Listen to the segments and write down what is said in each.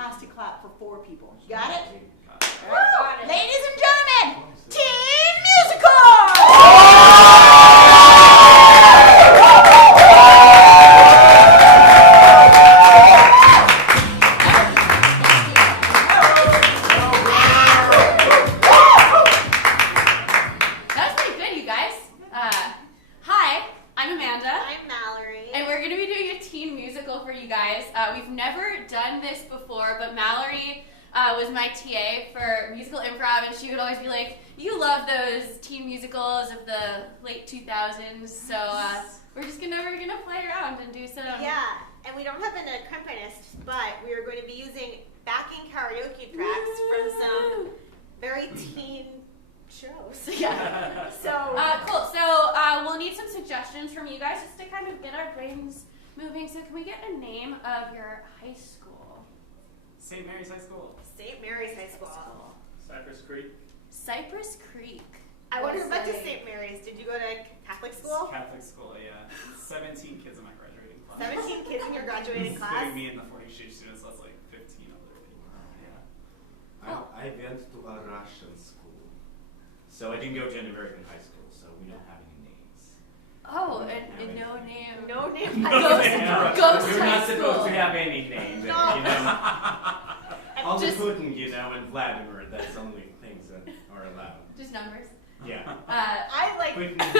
has to clap for 4 people. Got it? Got it. Ladies and gentlemen, Teen Musical! That was pretty good, you guys. Hi, I'm Amanda. I'm Mallory. And we're going to be doing a teen musical for you guys. We've never done this before, but Mallory was my TA for musical improv, and she would always be like, you love those teen musicals of the late 2000s, so we're gonna play around and do some... Yeah, and we don't have an accompanist, but we are going to be using backing karaoke tracks from some very teen shows. Yeah. So, Cool. So we'll need some suggestions from you guys just to kind of get our brains moving. So can we get a name of your high school? St. Mary's High School. St. Mary's High School. Cypress Creek. Cypress Creek. I wonder What's about to the- St. Mary's. Did you go to Catholic school? Catholic school, yeah. 17 kids in my graduating class. 17 kids in your graduating class? Including me and the 40 exchange students, that's like 15 other people. Yeah. I went to a Russian school, so I didn't go to an American high school, so we don't have any names. Oh, and no name. No name. Ghost We're high not supposed school. to have any names, No. you know. Only Just- Putin, you know, and Vladimir, that's only things that are allowed. Just numbers. Yeah. I like Putin that.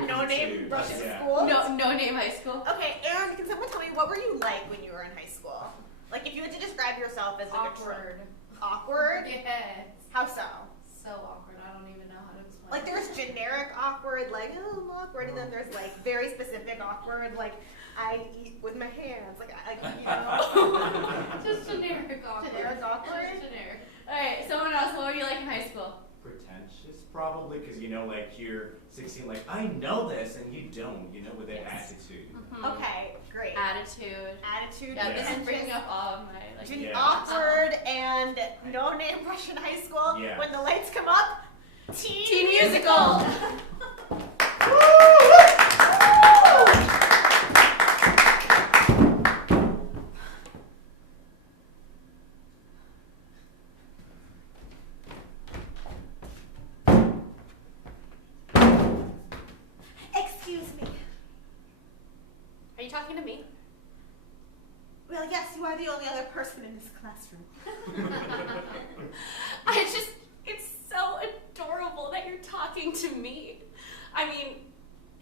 one, No Putin name two, Russian yeah. school. No name high school. Okay, Aaron, can someone tell me what were you like when you were in high school? Like if you had to describe yourself as like awkward? Yeah. How so? So awkward. I don't even know how to explain. Like there's generic awkward, like oh I'm awkward, and then there's like very specific awkward, like I eat with my hands, like you know. Just generic awkward. Generic awkward? Just generic. All right. Someone else. What were you like in high school? Pretentious, probably, because, you know, like, you're 16, like, I know this, and you don't, you know, with that Yes. attitude. Okay, great. Attitude. Attitude. Yeah, this is pretentious, bringing up all of my like. Yeah. awkward, and no name Russian high school. Yeah. When the lights come up, teen musical. Excuse me. Are you talking to me? Well, yes, you are the only other person in this classroom. It's so adorable that you're talking to me. I mean,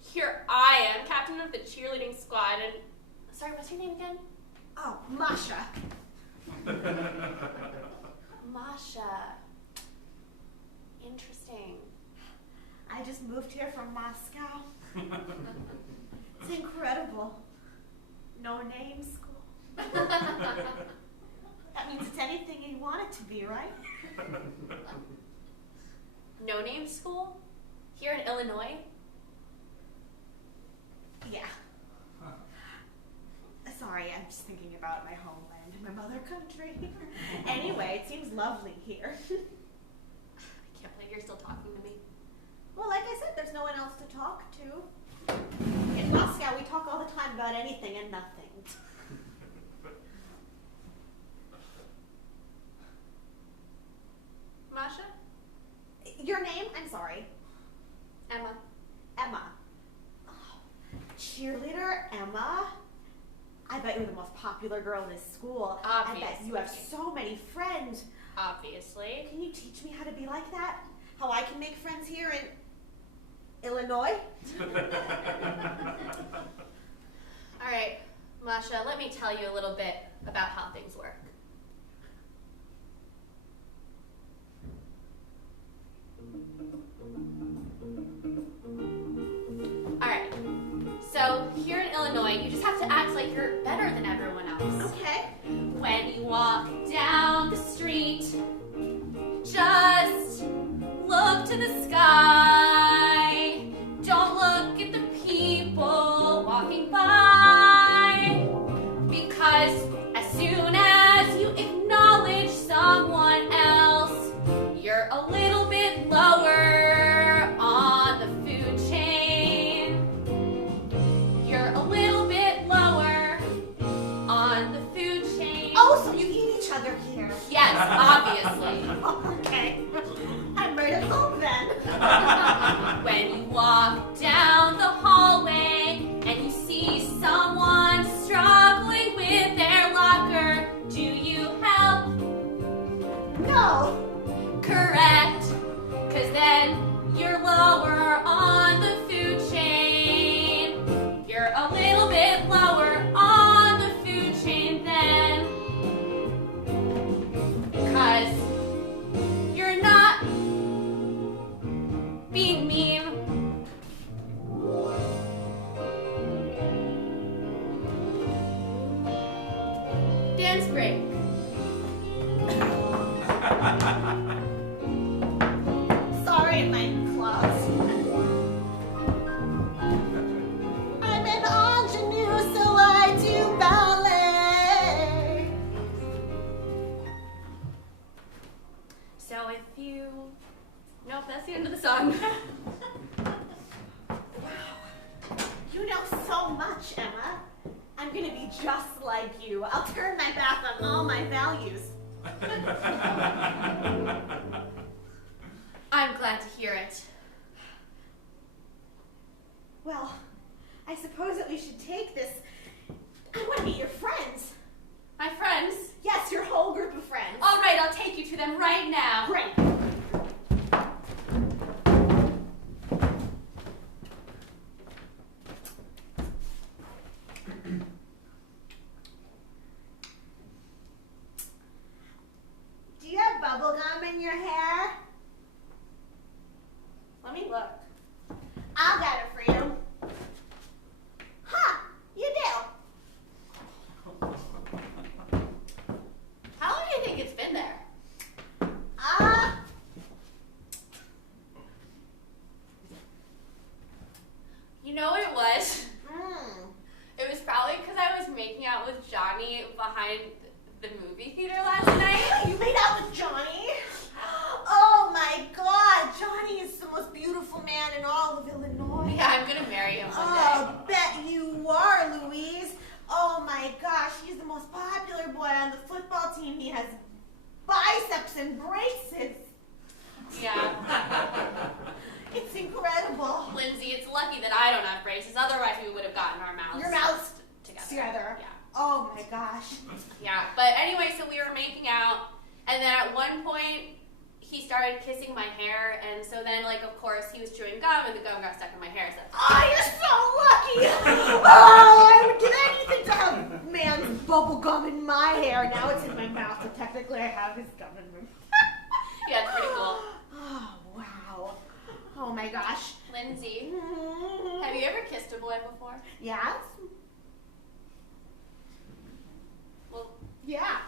here I am, captain of the cheerleading squad, and sorry, what's your name again? Oh, Masha. Masha. Interesting. I just moved here from Moscow. It's incredible. No name school. That means it's anything you want it to be, right? No name school? Here in Illinois? Yeah. Sorry, I'm just thinking about my homeland, my mother country. Anyway, it seems lovely here. I can't believe you're still talking to me. Well, like I said, there's no one else to talk to. In Moscow, we talk all the time about anything and nothing. Masha? Your name? I'm sorry. Emma. Emma. Oh, cheerleader Emma? I bet you're the most popular girl in this school. I bet you have Obviously. so many friends. Obviously. Can you teach me how to be like that? How I can make friends here in Illinois? All right, Masha, let me tell you a little bit about how things work. All right, so here in Illinois, you just have to act like you're better than everyone else. Okay. When you walk down the street, just look to the sky. Don't look at the people walking by. Because as soon as you acknowledge someone else, you're a little bit lower on the food chain. You're a little bit lower on the food chain. Oh, so you eat each other here. correct. Cause then you're lower on the food chain. You're a little bit lower on the food chain then. Cause you're not being mean. Dance break. Sorry, my claws. I'm an ingenue, so I do ballet. So if you... Nope, that's the end of the song. You know so much, Emma. I'm gonna be just like you. I'll turn my back on all my values. I'm glad to hear it. Well, I suppose that we should take this. I want to meet your friends. My friends? Yes, your whole group of friends. All right, I'll take you to them right now. Great. Do you have bubble gum in your hair? Let me look. I'll get it for you. Huh, you do. How long do you think it's been there? You know what it was? It was probably because I was making out with Johnny behind the movie theater last night. You made out with Johnny? Oh my God, Johnny is the most beautiful man in all of Illinois. Yeah, I'm gonna marry him one day. Oh, bet you are, Louise. Oh my gosh, he's the most popular boy on the football team. He has biceps and braces. Yeah. It's incredible. Lindsay, it's lucky that I don't have braces. Otherwise, we would have gotten our mouths Your mouths together. Yeah. Oh my gosh. Yeah. But anyway, so we were making out, and then at one point, he started kissing my hair, and so then, like, of course, he was chewing gum, and the gum got stuck in my hair. So. Oh, you're so lucky. Oh, I would give anything to have man's bubble gum in my hair. Now it's in my mouth, so technically I have his gum in my mouth. Yeah, it's pretty cool. Oh, wow. Oh my gosh. Lindsay, have you ever kissed a boy before? Yes? Well, Yeah.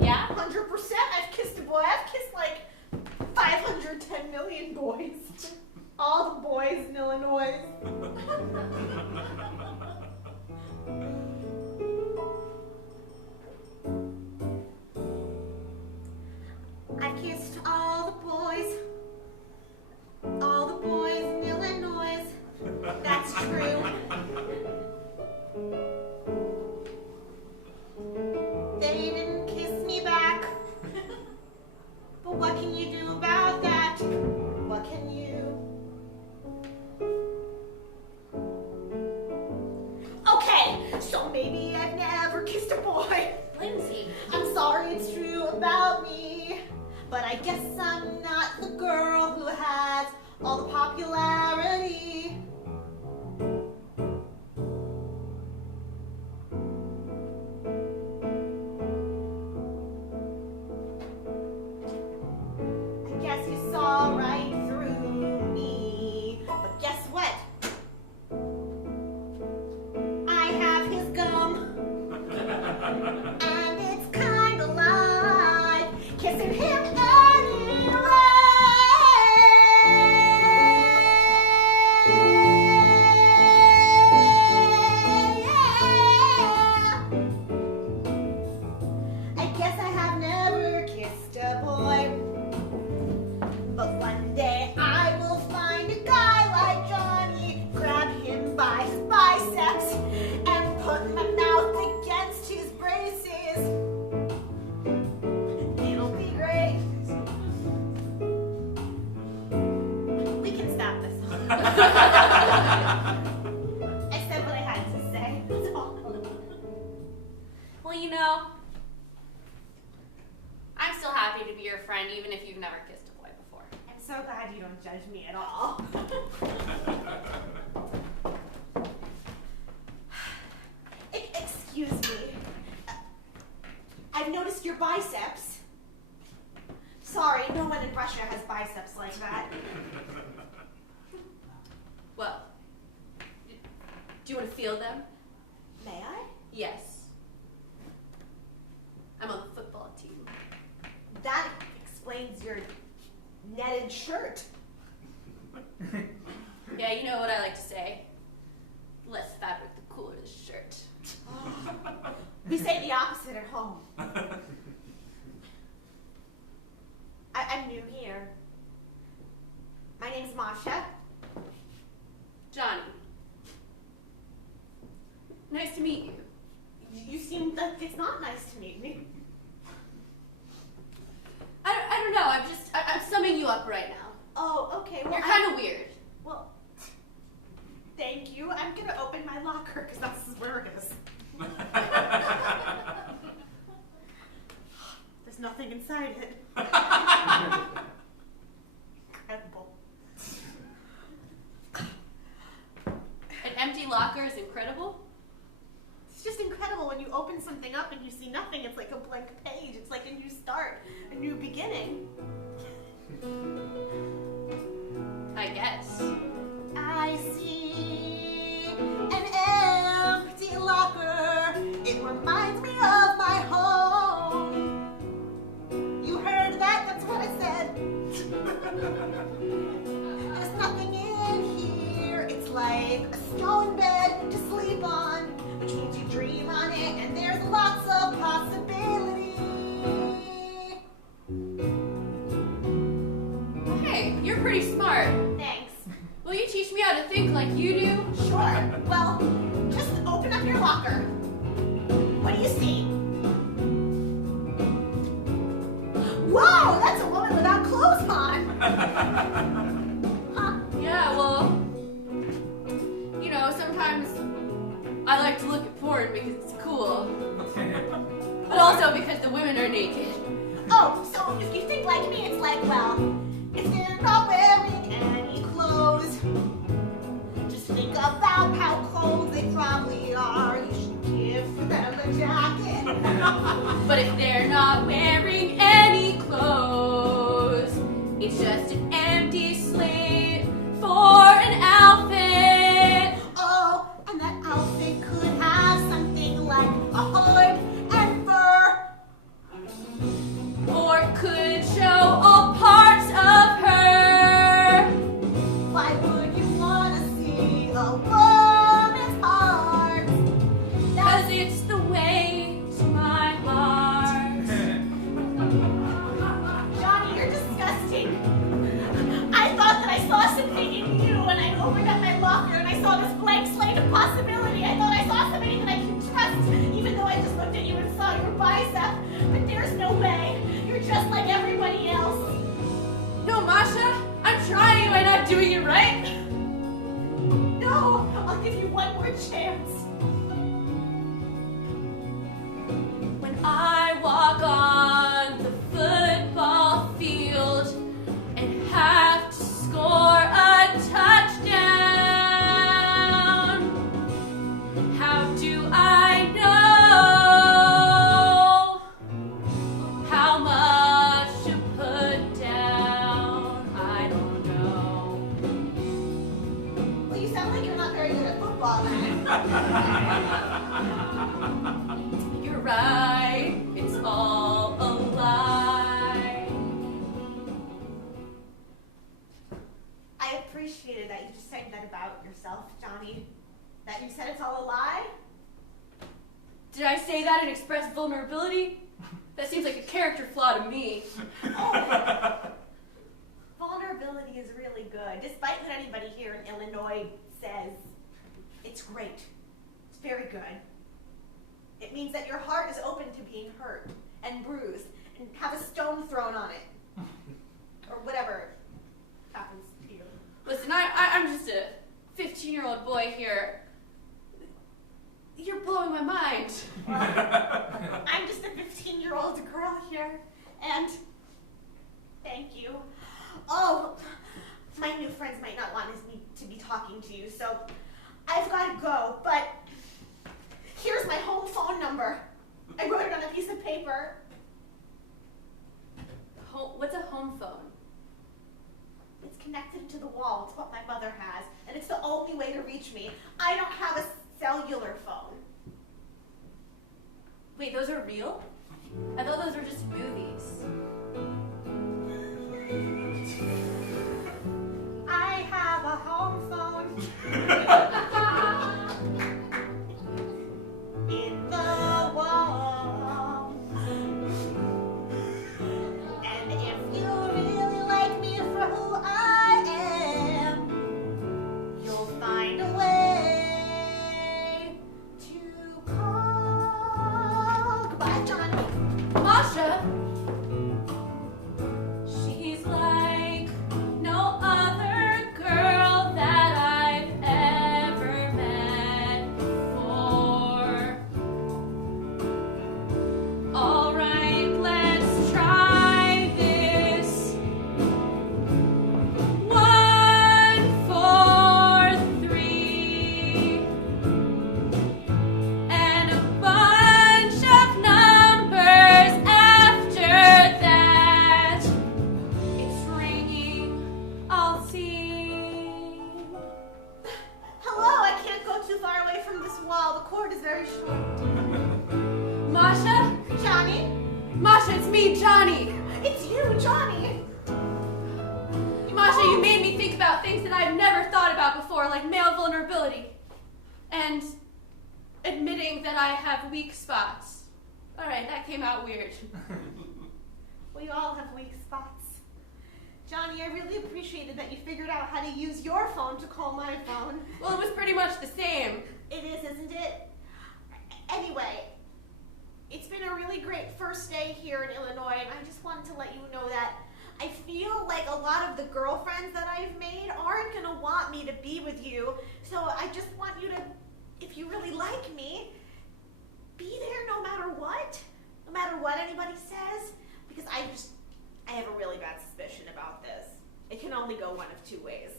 yeah? 100%. I've kissed a boy. I've kissed like 510 million boys. All the boys in Illinois. I kissed all the boys. All the boys in Illinois. That's true. They didn't kiss me back. But what can you do about that? What can you? Okay, so maybe I've never kissed a boy. Lindsay. I'm sorry it's true about me, but I guess I'm not the girl who has all the popularity. I guess you saw right through me, but guess what? I have his gum. And it's kinda like kissing him I guess I have never kissed a boy, but one day I will find a guy like Johnny, grab him by his biceps, and put my mouth against his braces. It'll be great. We can stop this. I said what I had to say. That's all. Well, you know, I'm still happy to be be your friend even if you've never kissed a boy before. I'm so glad you don't judge me at all. Excuse me. I've noticed your biceps. Sorry, no one in Russia has biceps like that. Well, do you want to feel them? May I? Yes. I'm on the football team. That explains your netted shirt. Yeah, you know what I like to say. Less fabric, the cooler the shirt. We say the opposite at home. I'm new here. My name's Masha. Johnny. Nice to meet you. You seem like it's not nice to meet me. I don't know, I'm summing you up right now. Oh, okay. Well, You're kind of weird. Well, thank you. I'm gonna open my locker because that's where it is. There's nothing inside it. Incredible. An empty locker is incredible. It's just incredible when you open something up and you see nothing. It's like a blank page. It's like a new start, a new beginning. I guess. I see an empty locker. It reminds me of my home. You heard that? That's what I said. There's nothing in here. It's like a stone bed to sleep on, which means you dream on it, and there's lots of possibility. Hey, you're pretty smart. Thanks. Will you teach me how to think like you do? Sure. Well, just open up your locker. What do you see? Whoa, that's a woman without clothes on. Huh. Yeah, well, you know, sometimes I like to look at porn because it's cool. But also because the women are naked. Oh, so if you think like me, it's like, well, if they're not wearing any clothes, just think about how cold they probably are. You should give them a jacket. But if they're not wearing any clothes, it's just an empty slate for an outfit. Oh, and that outfit could have something like a hood and fur. Or it could show all parts of her. Why would you want to see a woman's heart? Cause it's the way to my heart. Johnny, you're disgusting. I thought that I saw something in you when I opened up my locker and I saw this blank slate of possibility. I thought I saw somebody that I could trust, even though I just looked at you and saw your bicep. But there's no way. You're just like everybody else. No, Masha, I'm trying. Am I not doing it right? No, I'll give you one more chance. When I walk on the football field and have to score a touchdown, how do I know how much to put down? I don't know. Well, you sound like you're not very good at football, then. You're right, it's all a lie. I appreciated that you just said that about yourself, Johnny. That you said it's all a lie. Did I say that and express vulnerability? That seems like a character flaw to me. Vulnerability is really good, despite what anybody here in Illinois says. It's great. It's very good. It means that your heart is open to being hurt and bruised and have a stone thrown on it. Or whatever happens to you. Listen, I'm just a 15-year-old boy here. You're blowing my mind. I'm just a 15-year-old girl here, and thank you. Oh, my new friends might not want me to be talking to you, so I've got to go, but here's my home phone number. I wrote it on a piece of paper. What's a home phone? It's connected to the wall. It's what my mother has, and it's the only way to reach me. I don't have a cellular phone. Wait, those are real? I thought those were just movies. I have a home phone. In the wall. And if you really like me for who I am, you'll find a way to call. Goodbye, Johnny. Masha! She's like no other girl that I've ever met before. Alright, let's try this. 1, 4, 3. And a bunch of numbers after that. It's ringing, I'll see. Hello, I can't go too far away from this wall. The cord is very short. Masha? Johnny? Masha, it's me, Johnny. It's you, Johnny. Masha, you made me think about things that I've never thought about before, like male vulnerability. And admitting that I have weak spots. Alright, that came out weird. We all have weak spots. Johnny, I really appreciated that you figured out how to use your phone to call my phone. Well, it was pretty much the same. It is, isn't it? Anyway, it's been a really great first day here in Illinois, and I just wanted to let you know that I feel like a lot of the girlfriends that I've made aren't going to want me to be with you. So I just want you to, if you really like me, be there no matter what anybody says, because I have a really bad suspicion about this. It can only go one of two ways.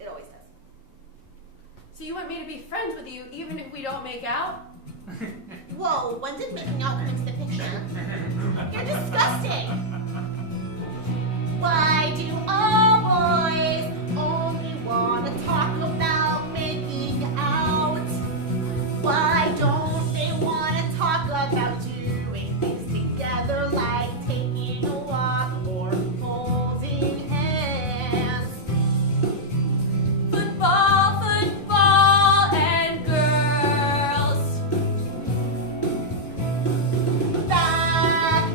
It always does. So you want me to be friends with you even if we don't make out? Whoa, when did making out come into the picture? You're disgusting! Why do all boys only want to talk about making out? Why don't they want to talk about doing things together like taking a walk or holding hands? Football, football, and girls. Back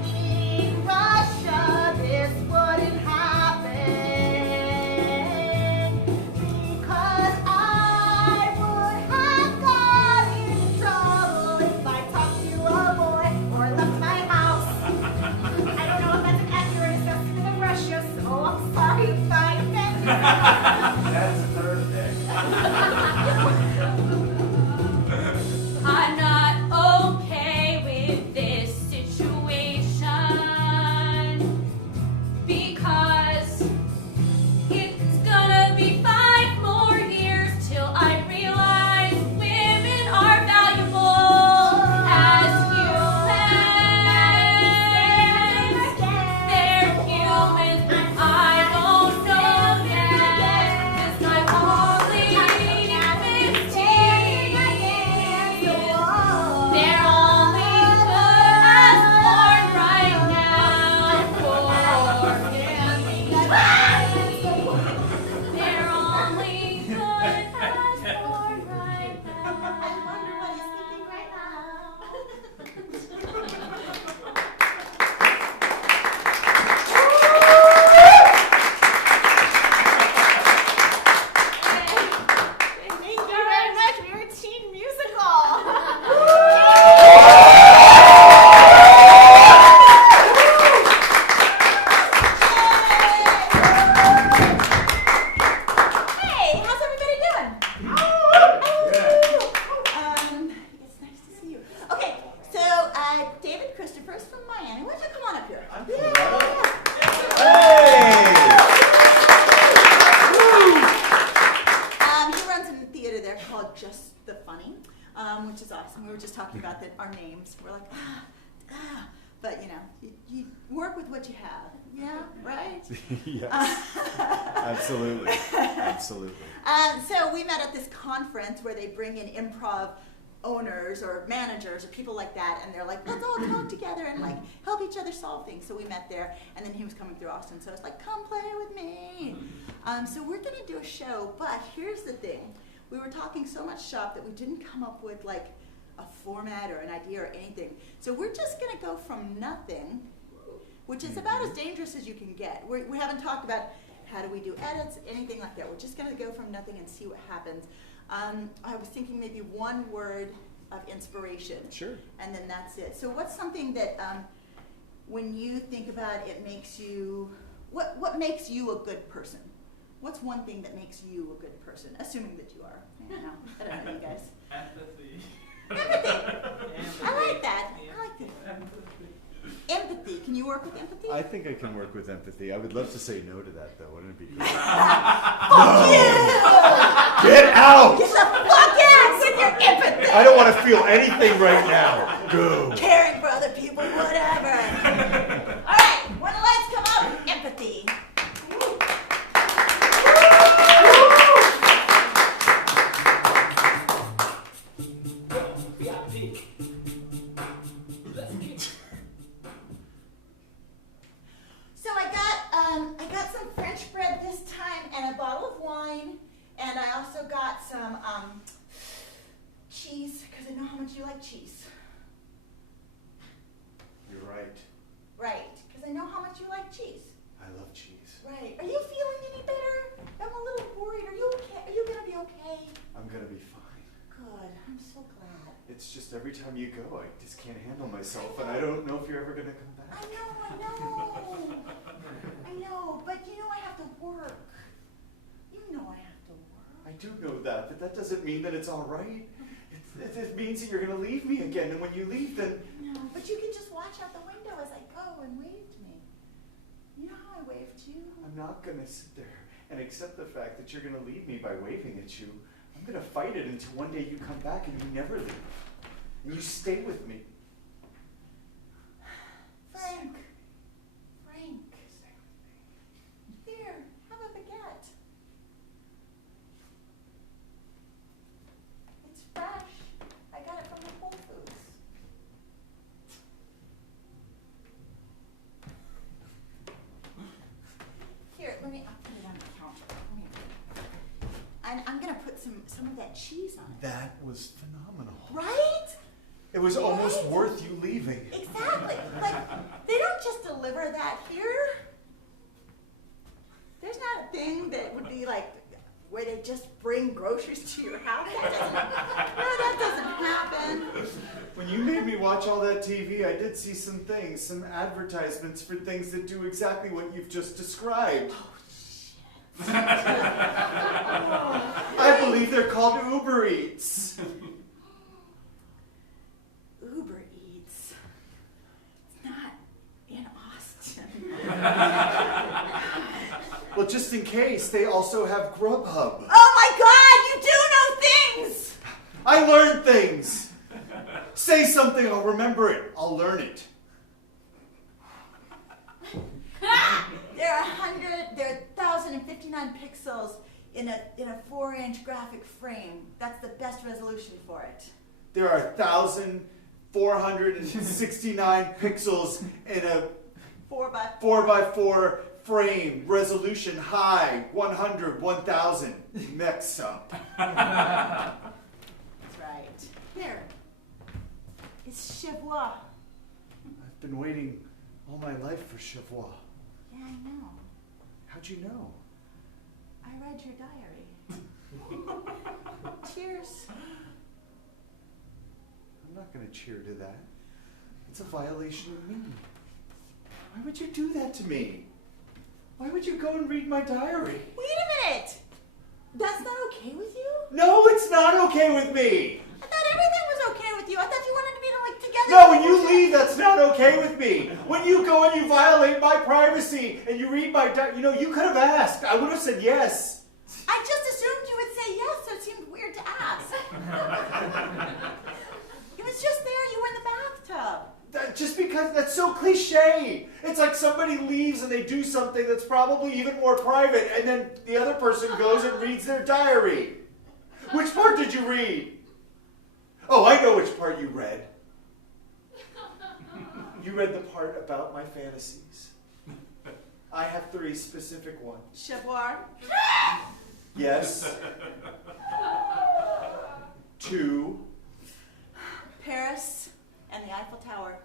what you have. Yeah, right? Yes. Absolutely. Absolutely. So we met at this conference where they bring in improv owners or managers or people like that, and they're like, let's all talk together and like help each other solve things. So we met there, and then he was coming through Austin, so I was like, come play with me. So we're gonna do a show, but here's the thing. We were talking so much shop that we didn't come up with like a format or an idea or anything. So we're just gonna go from nothing, which is about as dangerous as you can get. We haven't talked about how do we do edits, anything like that. We're just gonna go from nothing and see what happens. I was thinking maybe one word of inspiration. Sure. And then that's it. So what's something that when you think about it makes you, what makes you a good person? What's one thing that makes you a good person? Assuming that you are. I don't know you guys. Empathy. Empathy. I like that. I like that. Empathy. Can you work with empathy? I think I can work with empathy. I would love to say no to that, though. Wouldn't it be great? Fuck you! Get out! Get the fuck out with your empathy! I don't want to feel anything right now. Go. Caring for other people, whatever. All right, when the lights come up, empathy. So I got some French bread this time and a bottle of wine, and I also got some cheese because I know how much you like cheese. You're right. Right, because I know how much you like cheese. I love cheese. Right. Are you feeling any better? I'm a little worried. Are you okay? Are you gonna be okay? I'm going to be fine. Good. I'm so glad. It's just every time you go, I just can't handle myself, and I don't know if you're ever going to come back. I know. I know, but you know I have to work. You know I have to work. I do know that, but that doesn't mean that it's all right. It means that you're going to leave me again, and when you leave, then... No, but you can just watch out the window as I go and wave to me. You know how I wave to you? I'm not going to sit there and accept the fact that you're going to leave me by waving at you. I'm going to fight it until one day you come back and you never leave. And you stay with me. Frank. Here, have a baguette. It's fresh. I got it from the Whole Foods. Here, I'll put it on the counter. Come here. And I'm gonna put some of that cheese on it. That was phenomenal. Right? It was almost Right? worth you leaving. Exactly. Like, they don't just deliver that here. There's not a thing that would be like where they just bring groceries to your house. That doesn't happen. When you made me watch all that TV, I did see some things, some advertisements for things that do exactly what you've just described. Oh, I believe they're called Uber Eats. Uber Eats. It's not in Austin. Well, just in case, they also have Grubhub. Oh my God, you do know things! I learned things. Say something, I'll remember it. I'll learn it. There are 1,059 pixels in a 4-inch graphic frame. That's the best resolution for it. There are 1,469 pixels in a 4x4 frame, resolution high, 100, 1,000. Mix up. That's right. Here. It's Chevois. I've been waiting all my life for Chevois. Yeah, I know. How'd you know? I read your diary. Cheers. I'm not going to cheer to that. It's a violation of me. Why would you do that to me? Why would you go and read my diary? Wait a minute. That's not okay with you? No, it's not okay with me. I thought everything was okay with you. I thought you wanted to be like together. No, when you leave, that's not okay with me. When you go and you violate my privacy and you read my diary, you could have asked. I would have said yes. I just assumed you would say yes, so it seemed weird to ask. It was just there. You were in the bathtub. just because that's so cliche. It's like somebody leaves and they do something that's probably even more private, and then the other person goes and reads their diary. Which part did you read? Oh, I know which part you read. You read the part about my fantasies. I have 3 specific ones. Chaboir. Yes. 2. Paris and the Eiffel Tower.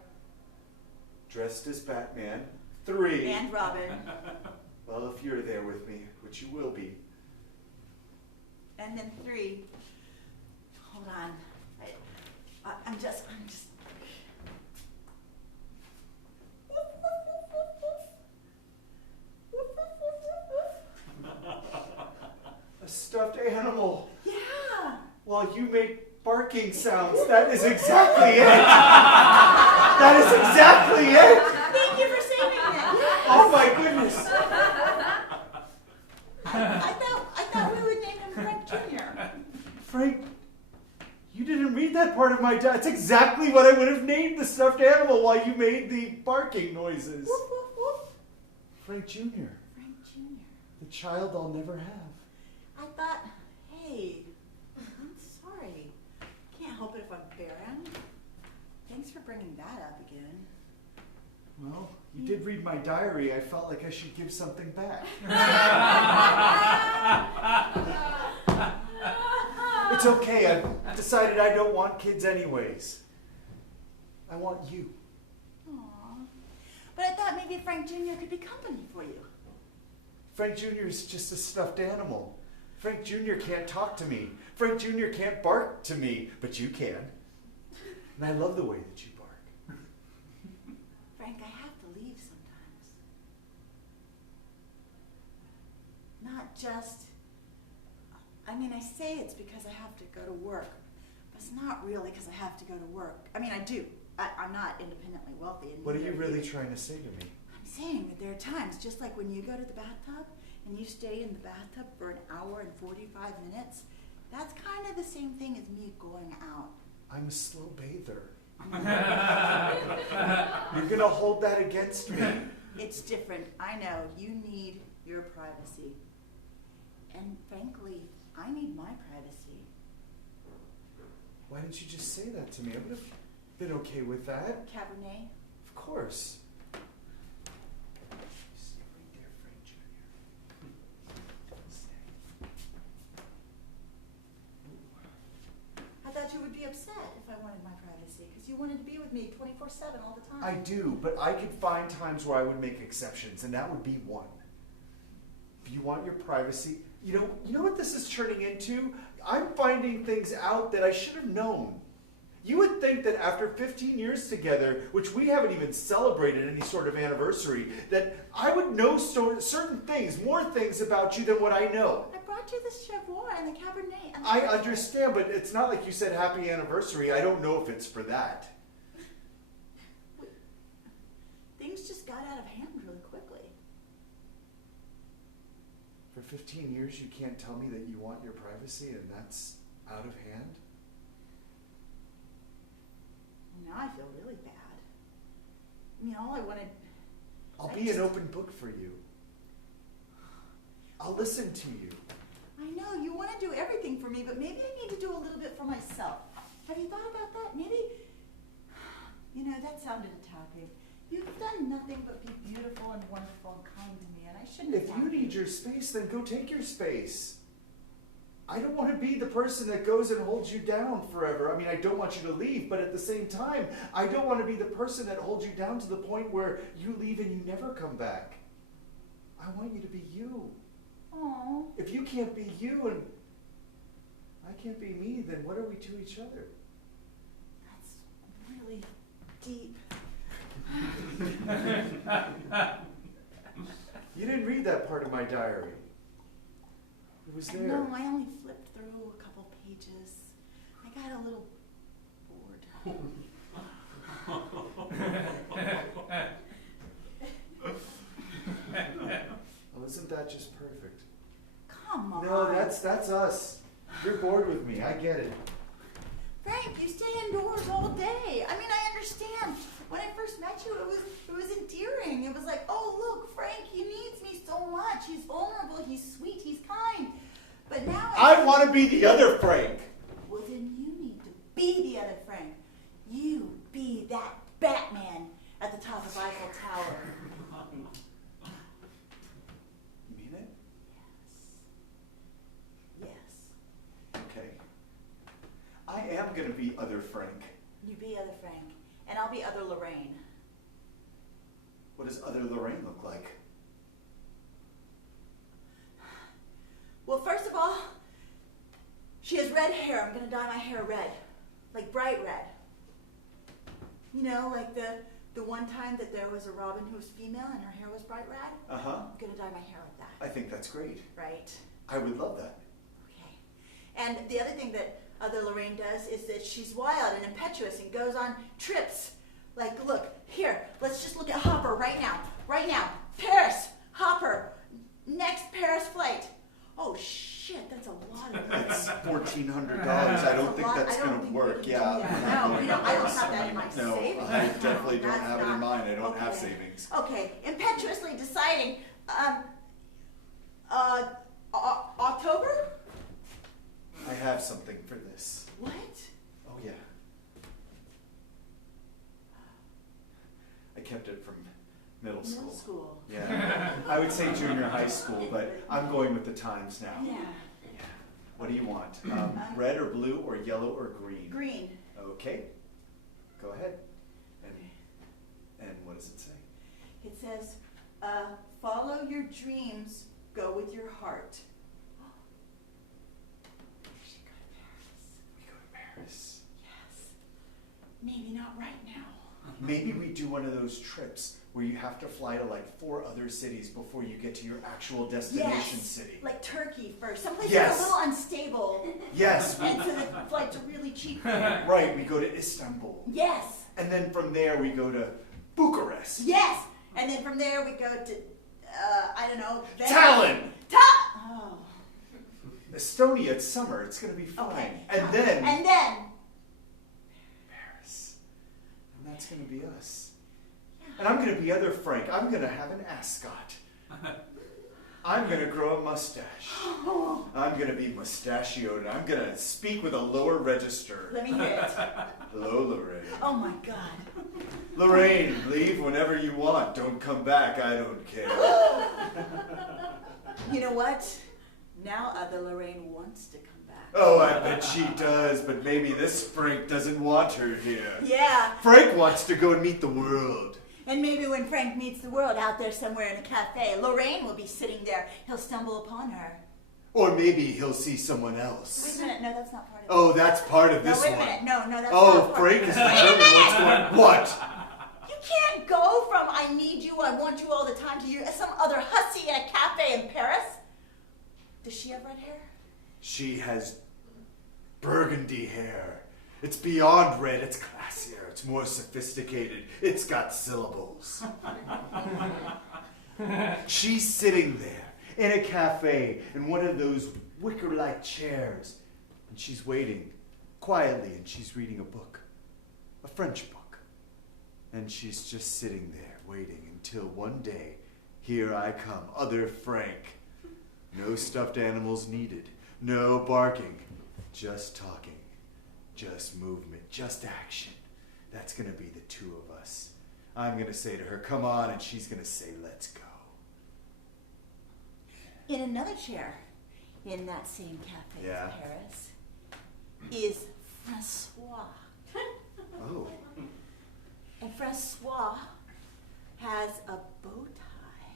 Dressed as Batman. 3. And Robin. Well, if you're there with me, which you will be. And then 3. Hold on. I'm just. A stuffed animal. Yeah. While you make barking sounds. That is exactly it. That is exactly it. Thank you for saving it. Yes. Oh my goodness. I thought we would name him Frank Jr. Frank, you didn't read that part of my diary. That's exactly what I would have named the stuffed animal while you made the barking noises. Woof, woof, woof. Frank Jr. Frank Jr. The child I'll never have. I thought, hey, I'm sorry. Can't help it if I'm barren. Thanks for bringing that up again. Well, you did read my diary. I felt like I should give something back. It's okay. I've decided I don't want kids anyways. I want you. Aw. But I thought maybe Frank Jr. could be company for you. Frank Jr. is just a stuffed animal. Frank Jr. can't talk to me. Frank Jr. can't bark to me, but you can. And I love the way that you bark. Frank, I have to leave sometimes. Not just, I mean, I say it's because I have to go to work, but it's not really because I have to go to work. I mean, I do. I'm not independently wealthy. And What are you neither really trying to say to me? I'm saying that there are times, just like when you go to the bathtub and you stay in the bathtub for an hour and 45 minutes, that's kind of the same thing as me going out. I'm a slow bather. You're going to hold that against me. It's different. I know. You need your privacy. And frankly, I need my privacy. Why didn't you just say that to me? I would have been okay with that. Cabernet? Of course. Stay right there, Frank Jr. Stay. I thought you would be upset if I wanted my privacy, because you wanted to be with me 24/7 all the time. I do, but I could find times where I would make exceptions, and that would be one. If you want your privacy, you know what this is turning into? I'm finding things out that I should have known. You would think that after 15 years together, which we haven't even celebrated any sort of anniversary, that I would know certain things, more things about you than what I know. I brought you the Chavois and the Cabernet. And the I understand, but it's not like you said happy anniversary. I don't know if it's for that. Things just got out of hand really quickly. For 15 years, you can't tell me that you want your privacy and that's out of hand? Now I feel really bad. I mean, all I wanted... I'll be an open book for you. I'll listen to you. I know, you want to do everything for me, but maybe I need to do a little bit for myself. Have you thought about that? Maybe... You know, that sounded attacking. You've done nothing but be beautiful and wonderful and kind to me, and I shouldn't If you need your space, then go take your space. I don't want to be the person that goes and holds you down forever. I mean, I don't want you to leave, but at the same time, I don't want to be the person that holds you down to the point where you leave and you never come back. I want you to be you. Aww. If you can't be you and I can't be me, then what are we to each other? That's really deep. You didn't read that part of my diary. It was there. No, I only flipped through a couple pages. I got a little bored. Well, isn't that just perfect? Come on. No, that's us. You're bored with me. I get it. Frank, you stay indoors all day. I mean, I understand. when I first met you, it was endearing. It was like, oh look, Frank, he needs me so much. He's vulnerable, he's sweet, he's kind. But now I want to be the other Frank. well, then you need to be the other Frank. You be that Batman at the top of Eiffel Tower. You mean it? Yes. Okay. I am going to be other Frank. You be other Frank, and I'll be other Lorraine. What does other Lorraine look like? Well, first of all, she has red hair. I'm going to dye my hair red, like bright red. You know, like the one time that there was a Robin who was female and her hair was bright red. Uh-huh. I'm going to dye my hair like that. I think that's great. Right? I would love that. Okay. And the other thing that other Lorraine does is that she's wild and impetuous and goes on trips. Like, look, here, let's just look at Hopper right now. Right now. Paris, Hopper, next Paris flight. Oh, shit, that's a lot of money. It's $1,400. I don't think that's going to work. Yeah. No, I don't have that in my No, savings. I definitely don't That's have it not- in mine. I don't have okay. savings. Okay, impetuously deciding, October? I have something for this. What? Oh, yeah. I kept it from middle school. Middle school. Yeah. I would say junior high school, but I'm going with the times now. Yeah. Yeah. What do you want? Red or blue or yellow or green? Green. Okay. Go ahead. And what does it say? It says, follow your dreams, go with your heart. We should go to Paris. We go to Paris. Yes. Maybe not right now. Maybe we do one of those trips where you have to fly to like 4 other cities before you get to your actual destination Yes. city. Like Turkey first. Someplace Yes. that's a little unstable. Yes. And so the flights are really cheap. Right, we go to Istanbul. Yes. And then from there we go to Bucharest. Yes. And then from there we go to, I don't know. Tallinn! Oh. Estonia, it's summer, it's gonna be fine. Okay. And then And then. Paris. And that's gonna be us. And I'm gonna be other Frank. I'm gonna have an ascot. I'm gonna grow a mustache. I'm gonna be mustachioed and I'm gonna speak with a lower register. Let me hear it. Hello, Lorraine. Oh my God. Lorraine, leave whenever you want. Don't come back, I don't care. You know what? Now other Lorraine wants to come back. Oh, I bet she does, but maybe this Frank doesn't want her here. Yeah. Frank wants to go and meet the world. And maybe when Frank meets the world out there somewhere in a cafe, Lorraine will be sitting there. He'll stumble upon her. Or maybe he'll see someone Wait else. a minute. No, that's not part of it. Oh, that's part of No, this wait a one. minute. No, that's Oh, not part Frank of is it. determined what's going. What? You can't go from I need you, I want you all the time to you some other hussy in a cafe in Paris. Does she have red hair? She has burgundy hair. It's beyond red. It's classier. It's more sophisticated. It's got syllables. She's sitting there in a cafe in one of those wicker-like chairs. And she's waiting quietly and she's reading a book. A French book. And she's just sitting there waiting until one day, here I come, other Frank. No stuffed animals needed. No barking. Just talking. Just movement. Just action. That's going to be the two of us. I'm going to say to her, come on, and she's going to say, let's go. In another chair, in that same cafe Yeah. in Paris, is Francois. Oh. And Francois has a bow tie.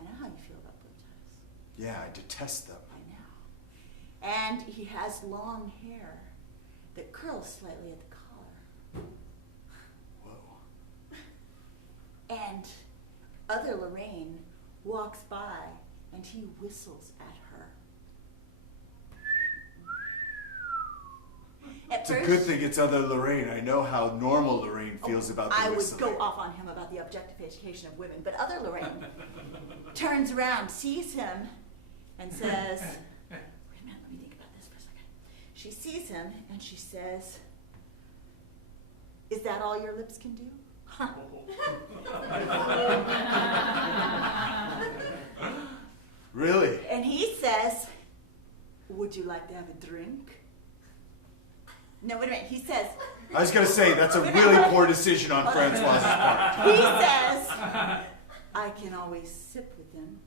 I know how you feel about bow ties. Yeah, I detest them. I know. And he has long hair that curls slightly at the collar. Whoa. And other Lorraine walks by and he whistles at her. At It's a good thing it's other Lorraine. I know how normal Lorraine feels about the I would whistling. go off on him about the objectification of women, but other Lorraine turns around, sees him, and says, wait a minute, let me think about this for a second. She sees him and she says, Is that all your lips can do? Really? And he says, would you like to have a drink? No, wait a minute. He says, I was gonna say, that's a really poor decision on Francois's part. he says, I can always sip with them.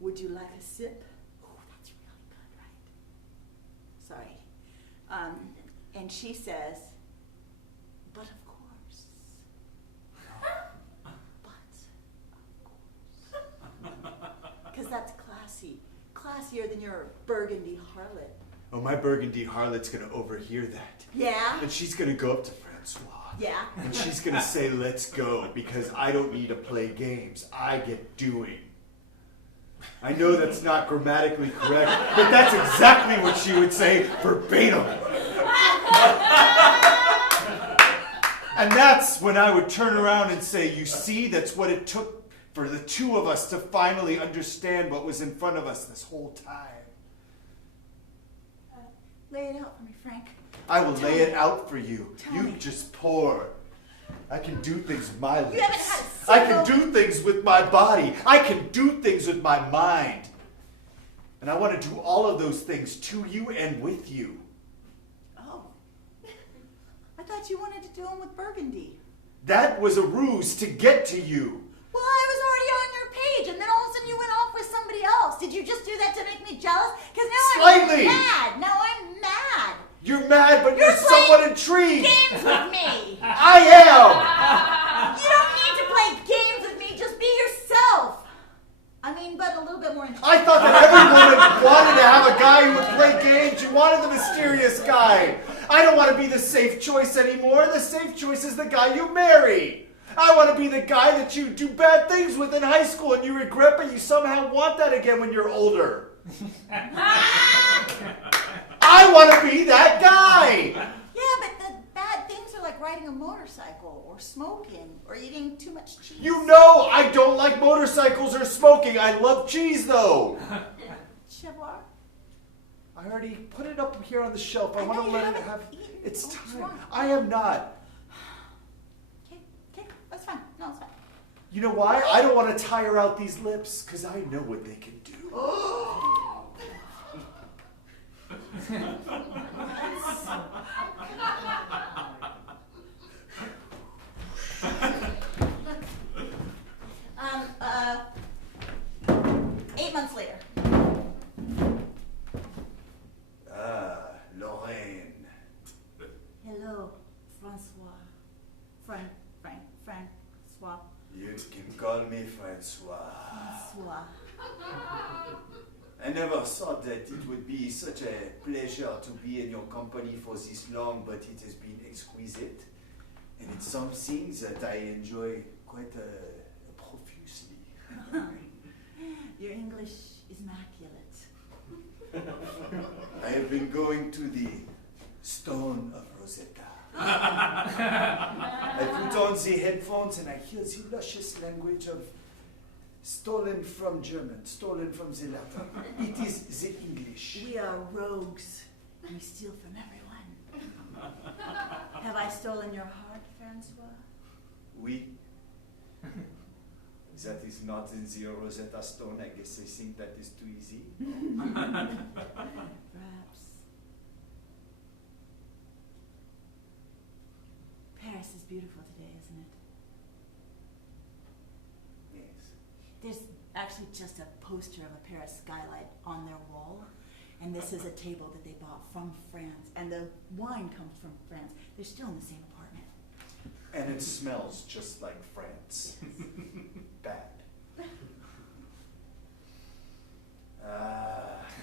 Would you like a sip? Oh, that's really good, right? Sorry. And she says, but of course. But of course. Because that's classy. Classier than your burgundy harlot. Oh, my burgundy harlot's gonna overhear that. Yeah? And she's gonna go up to Francois. Yeah? And she's gonna say, let's go, because I don't need to play games. I get doing. I know that's not grammatically correct, but that's exactly what she would say verbatim. And that's when I would turn around and say, you see, that's what it took for the two of us to finally understand what was in front of us this whole time. Lay it out for me, Frank. I will lay it out for you. Tell You me. just pour. I can do things with my lips. You haven't had a I can single- do things with my body. I can do things with my mind. And I want to do all of those things to you and with you. Oh. I thought you wanted to do them with burgundy. That was a ruse to get to you. Well, I was already on your page, and then all of a sudden you went off with somebody else. Did you just do that to make me jealous? Because now Slightly. I'm mad. Now I'm mad. You're mad, but you're You're somewhat intrigued. Games with me. I am. You don't need to play games with me. Just be yourself. I mean, but a little bit more. I thought that everyone wanted to have a guy who would play games. You wanted the mysterious guy. I don't want to be the safe choice anymore. The safe choice is the guy you marry. I want to be the guy that you do bad things with in high school and you regret, but you somehow want that again when you're older. I want to be that guy. Yeah, but the bad things are like riding a motorcycle or smoking or eating too much cheese. You know I don't like motorcycles or smoking. I love cheese, though. Chevrolet. I already put it up here on the shelf. I I want know to you let it haven't have eaten. its What's time. wrong? I have not. Okay, that's fine. No, it's fine. You know why? I don't want to tire out these lips, because I know what they can do. Um, 8 months later. Lorraine. Hello, Francois. Francois. You can call me Francois. Francois. I never thought that it would be such a pleasure to be in your company for this long, but it has been exquisite. And it's something that I enjoy quite profusely. Your English is immaculate. I have been going to the Stone of Rosetta. I put on the headphones and I hear the luscious language of stolen from German, stolen from the Latin. It is the English. We are rogues. We steal from everyone. Have I stolen your heart, Francois? Oui. That is not in the Rosetta Stone. I guess they think that is too easy. Perhaps. Paris is beautiful today, isn't it? Yes. There's actually just a poster of a Paris skylight on their wall. And this is a table that they bought from France. And the wine comes from France. They're still in the same apartment. And it smells just like France. Bad.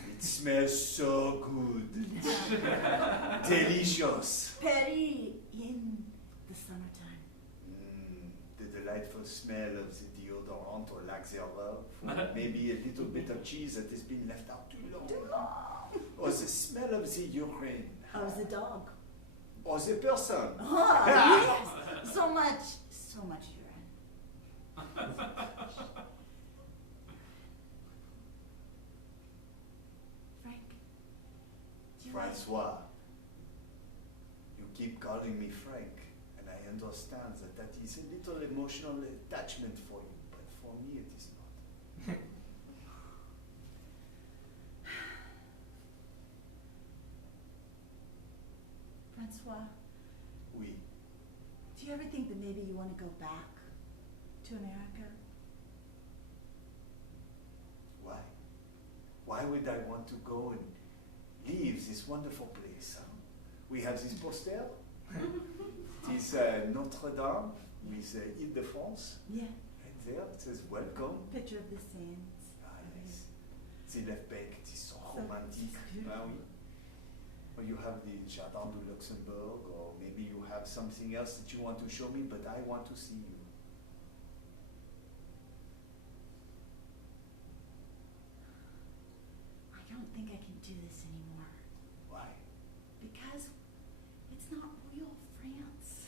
It smells so good. Delicious. Paris in the summertime. The delightful smell of the deodorant or lac thereof, or maybe a little bit of cheese that has been left out too long. Or the smell of the urine. Oh, the dog. Or the person. Oh, yes. So much urine. Frank, do you like... Francois. You keep calling me Frank. understand that is a little emotional attachment for you, but for me it is not. Francois, Oui. do you ever think that maybe you want to go back to America? Why? Why would I want to go and leave this wonderful place? Huh? We have this poster. It is Notre Dame with Ile-de-France. Yeah. Right there, it says welcome. Picture of the sands. Ah, yes. The left bank, it is so So romantic. beautiful. Ah, oui. Or you have the Jardin de Luxembourg, or maybe you have something else that you want to show me, but I want to see you. I don't think I can do this anymore. Why? Because it's not real France.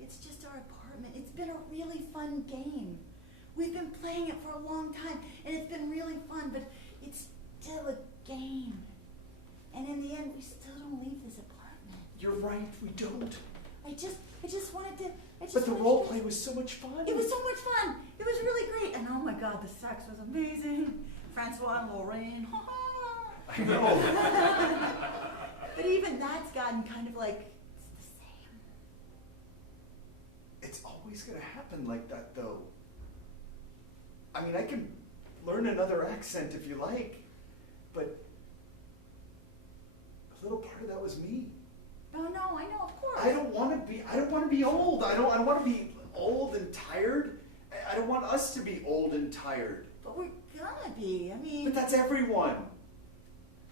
It's just our apartment. It's been a really fun game. We've been playing it for a long time, and it's been really fun, but it's still a game. And in the end, we still don't leave this apartment. You're right, we don't. I just wanted to. But the role play was so much fun. It was so much fun. It was really great. And oh my God, the sex was amazing. Francois and Lorraine. I know. But even that's gotten kind of like, it's the same. It's always going to happen like that, though. I mean, I can learn another accent if you like, but a little part of that was me. Oh no, I know, of course. I don't want to be old. I don't want to be old and tired. I don't want us to be old and tired. But we're gonna be. I mean. But that's everyone.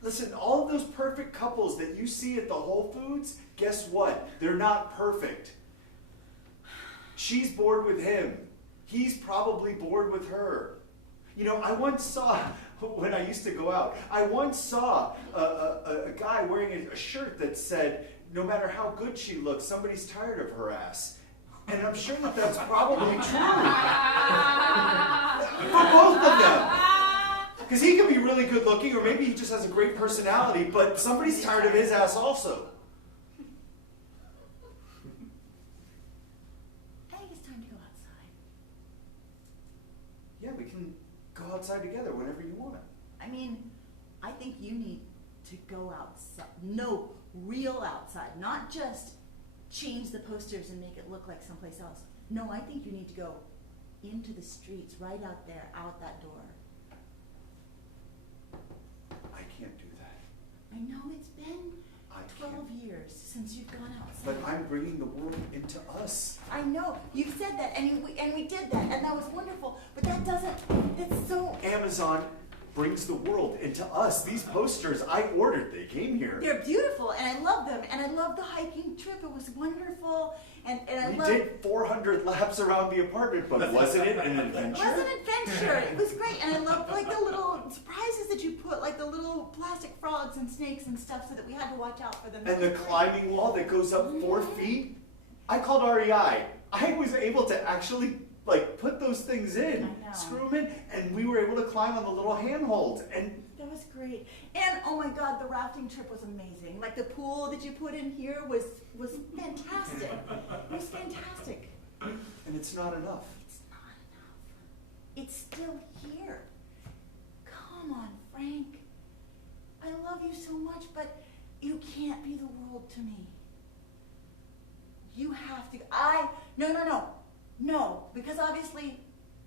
Listen, all of those perfect couples that you see at the Whole Foods, guess what? They're not perfect. She's bored with him. He's probably bored with her. You know, I once saw, when I used to go out, I once saw a guy wearing a shirt that said, no matter how good she looks, somebody's tired of her ass. And I'm sure that that's probably true. For both of them. Because he could be really good looking, or maybe he just has a great personality, but somebody's tired of his ass also. I think it's time to go outside. Yeah, we can go outside together whenever you want. I mean, I think you need to go outside. No, real outside. Not just change the posters and make it look like someplace else. No, I think you need to go into the streets, right out there, out that door. I can't do that. I know it's been I 12 can't. years since you've gone outside. But I'm bringing the world into us. I know, you said that, and we did that, and that was wonderful, but that doesn't, it's so... Amazon brings the world into us. These posters I ordered, they came here. They're beautiful, and I love them, and I love the hiking trip. It was wonderful, and I We love... did 400 laps around the apartment, but wasn't it an It adventure? was an adventure. It was great, and I loved like the little surprises that you put, like the little plastic frogs and snakes and stuff, so that we had to watch out for them. And the climbing wall that goes up 4 feet. I called REI. I was able to actually put those things in, I know. screw them in, and we were able to climb on the little handholds. And That was great. And oh my God, the rafting trip was amazing. Like the pool that you put in here was fantastic. It was fantastic. it's not enough. It's not enough. It's still here. Come on, Frank. I love you so much, but you can't be the world to me. You have to. No, because obviously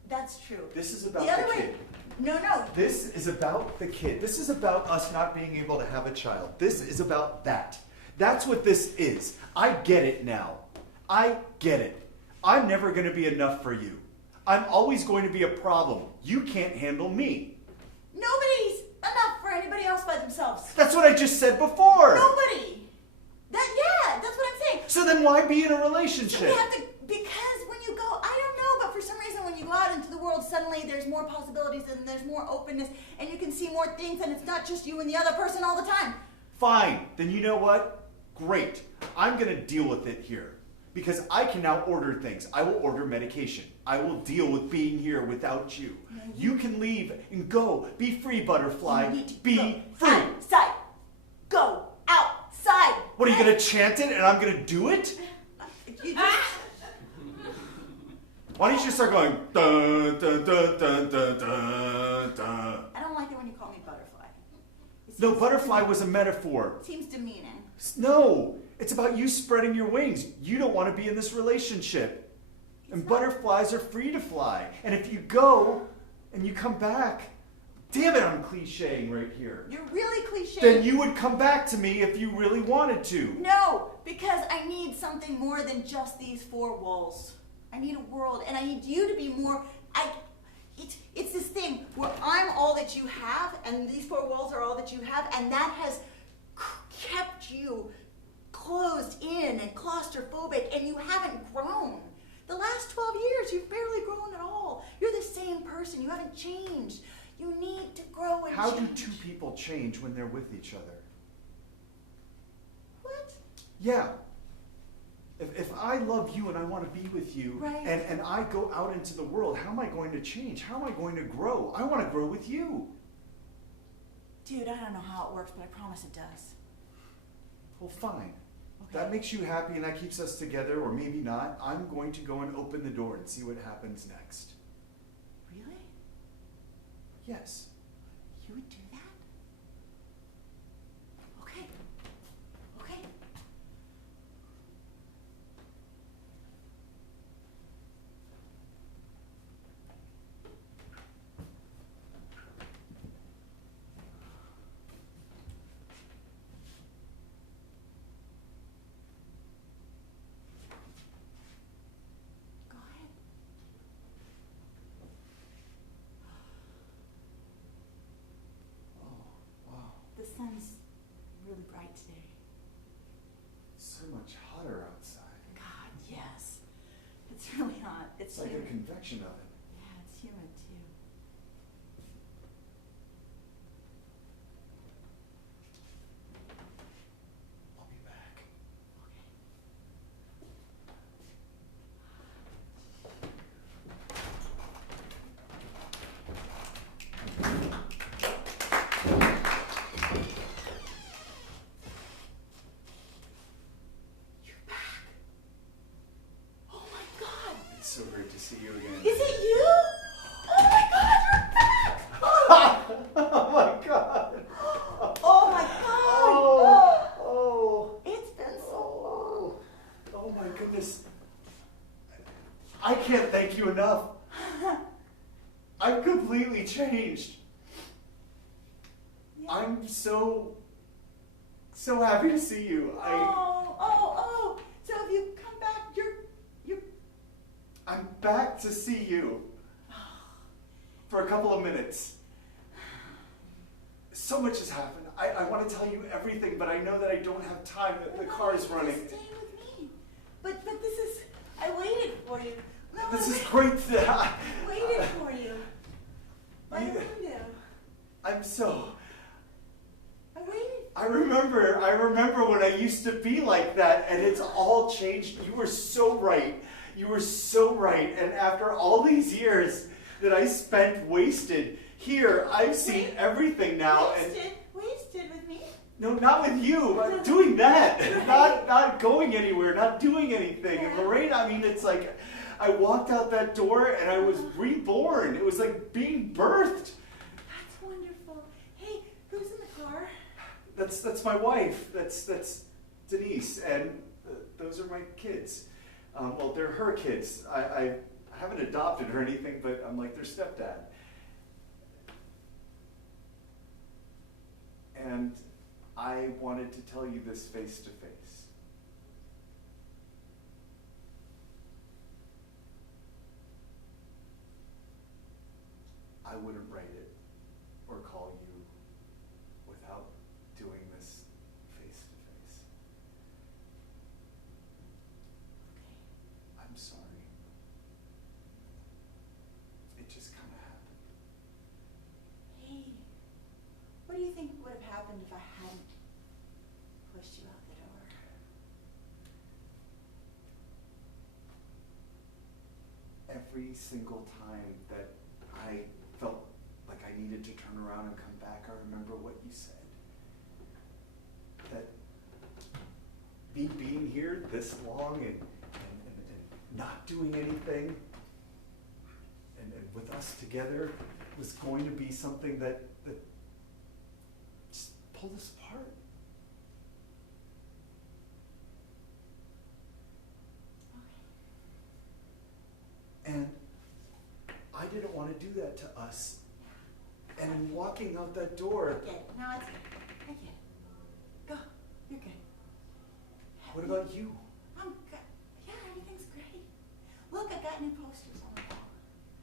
that's true. This is about The other the way. kid. No. This is about the kid. This is about us not being able to have a child. This is about that. That's what this is. I get it now. I get it. I'm never going to be enough for you. I'm always going to be a problem. You can't handle me. Nobody's enough for anybody else by themselves. That's what I just said before. Nobody. That's what I'm saying. So then why be in a So relationship? we have to, because when you go, I don't know, but for some reason when you go out into the world, suddenly there's more possibilities and there's more openness and you can see more things and it's not just you and the other person all the time. Fine. Then you know what? Great. I'm going to deal with it here. Because I can now order things. I will order medication. I will deal with being here without you. You can leave and go. Be free, butterfly. You need to Be go free. outside. Go outside. What, are you going to chant it and I'm going to do it? You just... Why don't you just start going, dun, dun, dun, dun, dun, dun, dun. I don't like it when you call me butterfly. It No, seems- butterfly was a metaphor. It seems demeaning. No, it's about you spreading your wings. You don't want to be in this relationship. And butterflies are free to fly. And if you go and you come back, damn it, I'm clicheing right here. You're really cliche. Then you would come back to me if you really wanted to. No, because I need something more than just these four walls. I need a world, and I need you to be more. It's this thing where I'm all that you have, and these four walls are all that you have, and that has kept you closed in and claustrophobic, and you haven't grown. The last 12 years, you've barely grown at all. You're the same person. You haven't changed. You need to grow and How change. do two people change when they're with each other? What? Yeah. If I love you and I want to be with you, Right. and I go out into the world, how am I going to change? How am I going to grow? I want to grow with you. Dude, I don't know how it works, but I promise it does. Well, fine. Okay. That makes you happy and that keeps us together, or maybe not. I'm going to go and open the door and see what happens next. Really? Yes. You would do that? Okay. Okay. Go ahead. Oh, wow. The sun's really bright today. So much hotter outside. God, yes. It's really hot. It's like a humid. convection oven. Yeah, it's humid too. I'll be back. You're back. Oh my God. It's so great to see you again. Is it you? Oh my God, you're back. Oh my God. Oh my God. Oh, oh, It's been so oh my goodness. I can't thank you enough. long. I've completely changed. Yeah. I'm so happy to see you. Oh. So if you come back, you're. I'm back to see you for a couple of minutes. So much has happened. I want to tell you everything, but I know that I don't have time. The car is running. Just stay with me. But this is. I waited for you. No, This I is great. waited for you. I You- knew. I'm so. I waited. I remember when I used to be like that, and it's all changed. You were so right. You were so right. And after all these years that I spent wasted here, I've seen everything now. And Wasted with me. no, not with you. I'm doing that. Not going anywhere. Not doing anything. And Lorraine, I mean, it's like I walked out that door and I was reborn. It was like being birthed. That's wonderful. Hey, who's in the car? That's my wife. That's Denise, and those are my kids. Well, they're her kids. I haven't adopted or anything, but I'm like their stepdad. And I wanted to tell you this face to face. I wouldn't write it or call you without doing this face to face. I'm sorry. It just kind of happened. Hey, what do you think would have happened if I hadn't pushed you out the door? Every single time that I felt like I needed to turn around and come back, I remember what you said. That me being here this long and not doing anything and with us together was going to be something that just pulled us apart. And I didn't want to do that to us. And in walking out that door, I get it. No, it's good. I get it. Go. You're good. what about you? I'm good. Yeah, everything's great. Look, I got new posters on the wall.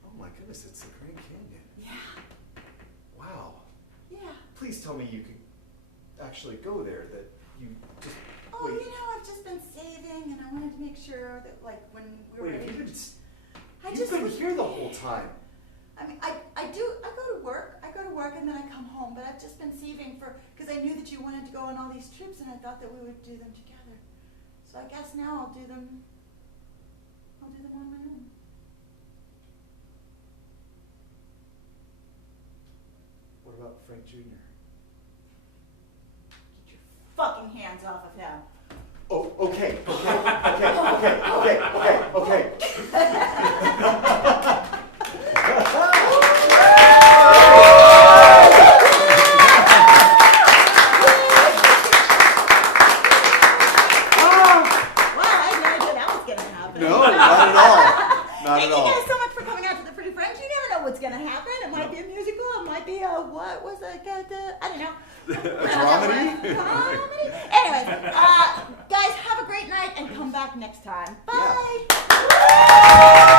Oh my goodness, it's the Grand Canyon. Yeah. Wow. Yeah. Please tell me you could actually go there, that you just, Oh, wait, you know, I've just been saving, and I wanted to make sure that, like, when we were wait, ready. you didn't, I you've just been here the whole time. I mean, I go to work and then I come home, but I've just been saving because I knew that you wanted to go on all these trips and I thought that we would do them together. So I guess now I'll do them on my own. What about Frank Jr.? Get your fucking hands off of him. Oh, okay. Wow, I had no idea that was gonna happen. No, not at all. Not Thank at all. you guys so much for coming out to the Pretty Fringe. You never know what's gonna happen. It might be a musical. It might be a what was it? I don't know. A dramedy? Comedy. Anyways, guys, have a great night and come back next time. Bye. Yeah.